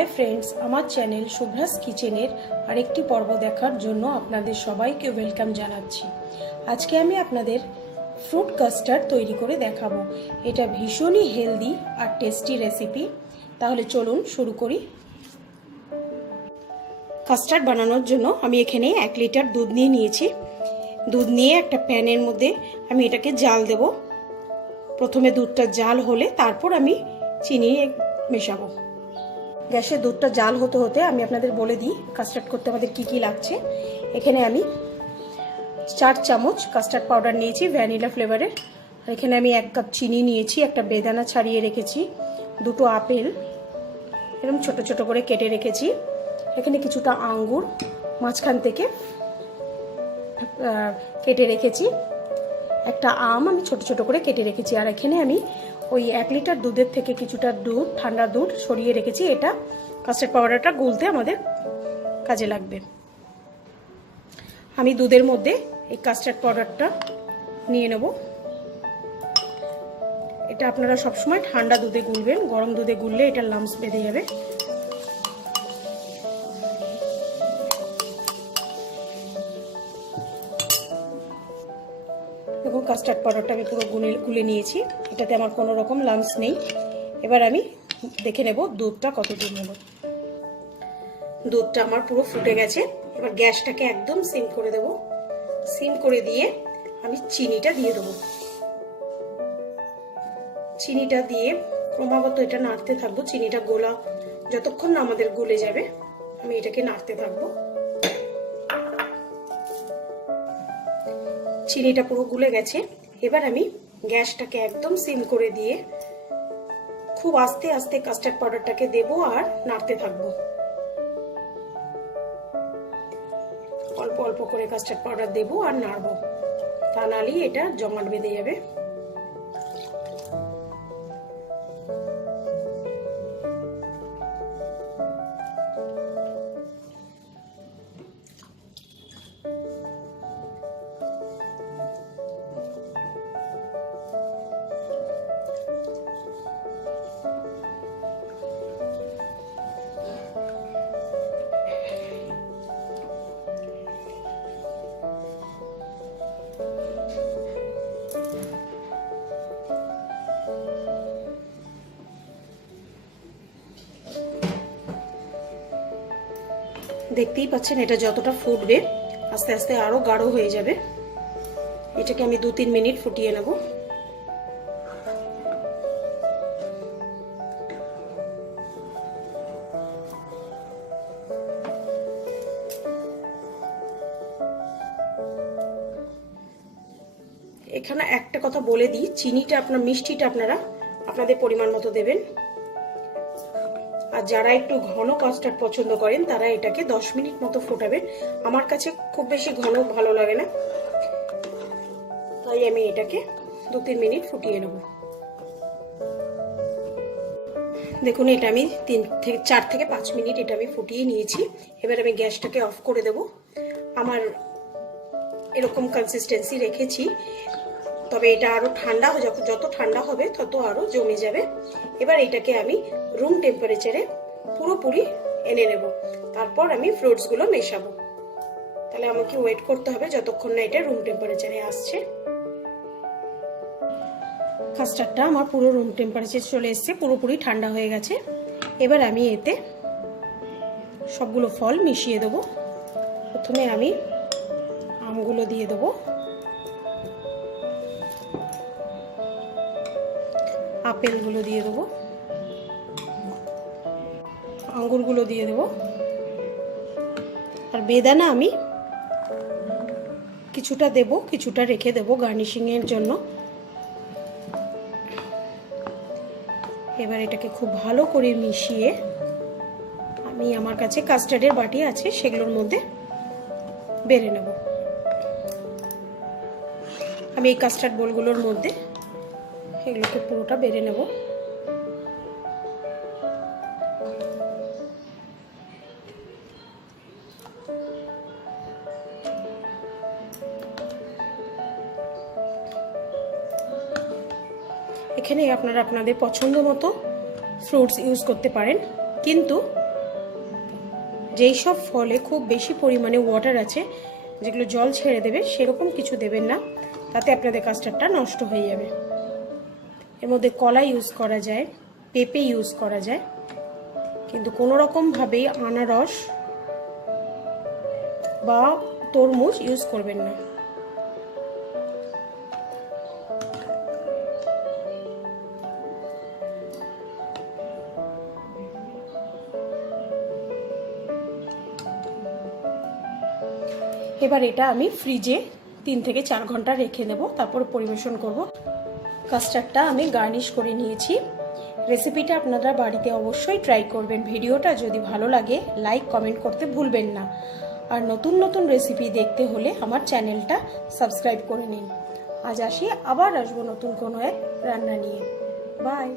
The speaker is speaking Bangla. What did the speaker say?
হাই ফ্রেন্ডস, আমার চ্যানেল শুভ্রাস কিচেনের আরেকটি পর্ব দেখার জন্য আপনাদের সবাইকে ওয়েলকাম জানাচ্ছি। আজকে আমি আপনাদের ফ্রুট কাস্টার্ড তৈরি করে দেখাবো। এটা ভীষণই হেলদি আর টেস্টি রেসিপি। তাহলে চলুন শুরু করি। কাস্টার্ড বানানোর জন্য আমি এখানে 1 লিটার দুধ নিয়ে নিয়েছি। দুধ নিয়ে একটা প্যানের মধ্যে আমি এটাকে জাল দেব। প্রথমে দুধটা জাল হলে তারপর আমি চিনি মেশাবো। গ্যাসে দুধটা জাল হতে হতে আমি আপনাদের বলে দিই কাস্টার্ড করতে আমাদের কি কি লাগছে। এখানে আমি 4 চামচ কাস্টার্ড পাউডার নিয়েছি ভ্যানিলা ফ্লেভারের। আর এখানে আমি 1 কাপ চিনি নিয়েছি, একটা বেদানা ছাড়িয়ে রেখেছি, 2টো আপেল এরকম ছোট ছোট করে কেটে রেখেছি। এখানে কিছুটা আঙ্গুর মাঝখান থেকে কেটে রেখেছি, একটা আম আমি ছোট ছোট করে কেটে রেখেছি। আর এখানে আমি ওই 1 লিটার দুধের থেকে কিছুটা দুধ, ঠান্ডা দুধ সরিয়ে রেখেছি। এটা কাস্টার্ড পাউডারটা গুলতে আমাদের কাজে লাগবে। আমি দুধের মধ্যে এই কাস্টার্ড পাউডারটা নিয়ে নেব। এটা আপনারা সবসময় ঠান্ডা দুধে গুলবেন, গরম দুধে গুললে এটা লাম্পস বেঁধে যাবে। দেখুন কাস্টার্ড পাউডারটা আমি পুরো গুলে নিয়েছি, এটাতে আমার কোনো রকম লাম্পস নেই। এবার আমি দেখে নেব দুধটা কত দূর নেব। দুধটা আমার পুরো ফুটে গেছে। এবার গ্যাসটাকে একদম সিম করে দেব। সিম করে দিয়ে আমি চিনিটা দিয়ে দেবো। চিনিটা দিয়ে ক্রমাগত এটা নাড়তে থাকবো। চিনিটা গোলা যতক্ষণ না আমাদের গলে যাবে আমি এটাকে নাড়তে থাকবো। চিনিটা পুরো গুলে গেছে। এবার আমি গ্যাসটাকে একদম সিম করে দিয়ে খুব আস্তে আস্তে কাস্টার্ড পাউডারটাকে দেবো আর নাড়তে থাকবো। অল্প অল্প করে কাস্টার্ড পাউডার দেবো আর নাড়বো, তা নাহলেই এটা জমাট বেঁধে যাবে। দেখতেই পাচ্ছেন এটা যতটা ফুটবে আস্তে আস্তে আরো গাঢ় হয়ে যাবে। এটাকে আমি 2-3 মিনিট ফুটিয়ে নেব। এখানে একটা কথা বলে দিই, চিনিটা মিষ্টিটা আপনারা আপনাদের পরিমাণ মতো দেবেন। আর যারা একটু ঘন কাস্টার্ড পছন্দ করেন তারা এটাকে 10 মিনিট মতো ফোটাবেন। আমার কাছে খুব বেশি ঘন ভালো লাগে না, তাই আমি এটাকে 2-3 মিনিট ফুটিয়ে নেব। দেখুন এটা আমি 4 থেকে 5 মিনিট এটা আমি ফুটিয়ে নিয়েছি। এবার আমি গ্যাসটাকে অফ করে দেব। আমার এরকম কনসিস্টেন্সি রেখেছি, তবে এটা আরো ঠান্ডা যত ঠান্ডা হবে তত আরো জমে যাবে। এবার এটাকে আমি রুম টেম্পারেচারে পুরোপুরি এনে নেব। তারপর আমি ফ্রুটসগুলো মেশাবো। তাহলে আমাকে ওয়েট করতে হবে যতক্ষণ না এটা রুম টেম্পারেচারে আসছে। কাস্টার্ডটা আমার পুরো রুম টেম্পারেচারে চলে এসেছে, পুরোপুরি ঠান্ডা হয়ে গেছে। এবার আমি এতে সবগুলো ফল মিশিয়ে দেবো। প্রথমে আমি আমগুলো দিয়ে দেবো, আপেলগুলো দিয়ে দেবো, আঙ্গুরগুলো দিয়ে দেবো। আর বেদানা আমি কিছুটা দেব, কিছুটা রেখে দেবো গার্নিশিং এর জন্য। এবার এটাকে খুব ভালো করে মিশিয়ে আমি আমার কাছে কাস্টার্ডের বাটি আছে সেগুলোর মধ্যে বেড়ে নেব। আমি এই কাস্টার্ড বোলগুলোর মধ্যে এগুলোকে পুরোটা বেড়ে নেব। এখানে আপনারা আপনাদের পছন্দ মতো ফ্রুটস ইউজ করতে পারেন, কিন্তু যেই সব ফলে খুব বেশি পরিমাণে ওয়াটার আছে, যেগুলো জল ছেড়ে দেবে, সেরকম কিছু দেবেন না, তাতে আপনাদের কাস্টার্ডটা নষ্ট হয়ে যাবে। এর মধ্যে কলা ইউজ করা যায়, পেঁপে ইউজ করা যায়, কিন্তু কোনো রকমভাবেই আনারস বা তরমুজ ইউজ করবেন না। এবার এটা আমি ফ্রিজে 3 থেকে 4 ঘন্টা রেখে দেব, তারপর পরিবেশন করব। কাস্টার্ডটা আমি গার্নিশ করে নিয়েছি। রেসিপিটা আপনারা বাড়িতে অবশ্যই ট্রাই করবেন। ভিডিওটা যদি ভালো লাগে লাইক কমেন্ট করতে ভুলবেন না। আর নতুন নতুন রেসিপি দেখতে হলে আমার চ্যানেলটা সাবস্ক্রাইব করে নিন। আজ আসি, আবার আসবো নতুন কোনো এক রান্না নিয়ে। বাই।